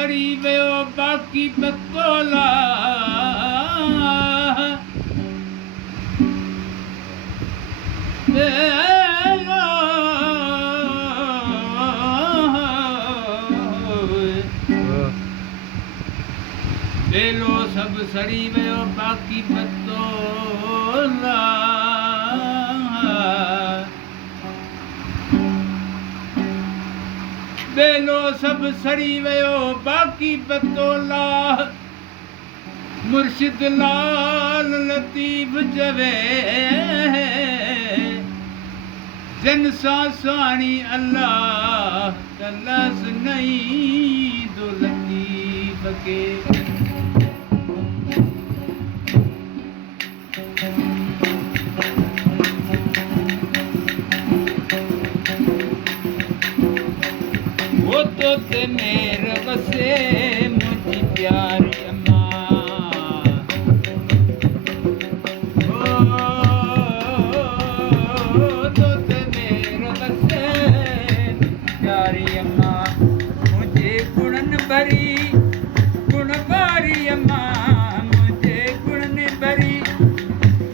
सड़ी वियो बाक़ी बतोला बेलो सब सड़ी वियो बाक़ी बतोला बेलो सब सड़ी वियो बाक़ी बतोला मुर्शिद लाल लतीफ़ जवे जिन सां साणी अल्लाह तलस नहीं दो लतीफ़ के वो तो ते मेर बसे मुझी प्यारी अम्मा तो ते मेर बसे प्यारी अम्मा मुझे गुणन भरी गुण बारी अम्मा मुझे गुणन भरी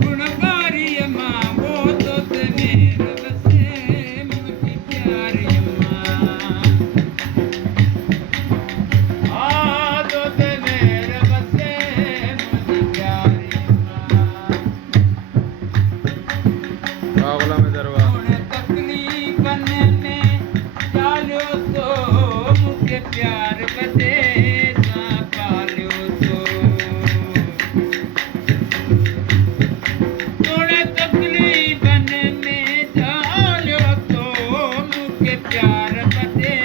गुण बारी अम्मा वो तो ते मेर बसे मुझी प्यारी अम्मा प्यार बदे पालियो तो थोड़े तकलीफन में डालियो तो मुझे प्यार बदे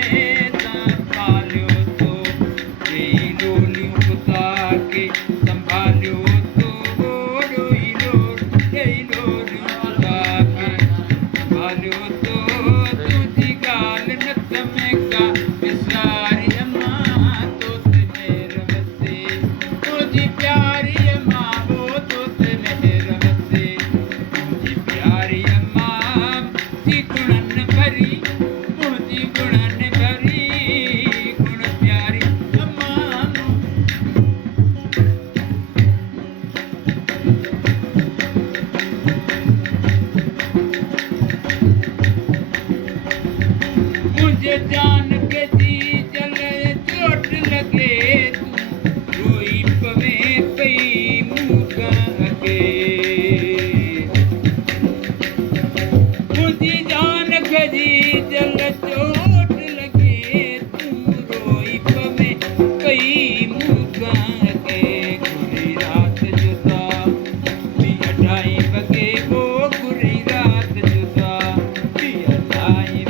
पालियो तो लोलियों बुता के संभालियो तो लोलियों बुता के संभालियो तो तुझी गाल न तमेगा मुझे जान के जी जले चोट लगे तू रोई पवे पई मुका के मुझे जान के जी जले चोट लगे तू रोई पवे पई मुका के गुरी रात जुदा भी 2:30 बजे वो गुरी रात जुदा भी 2:30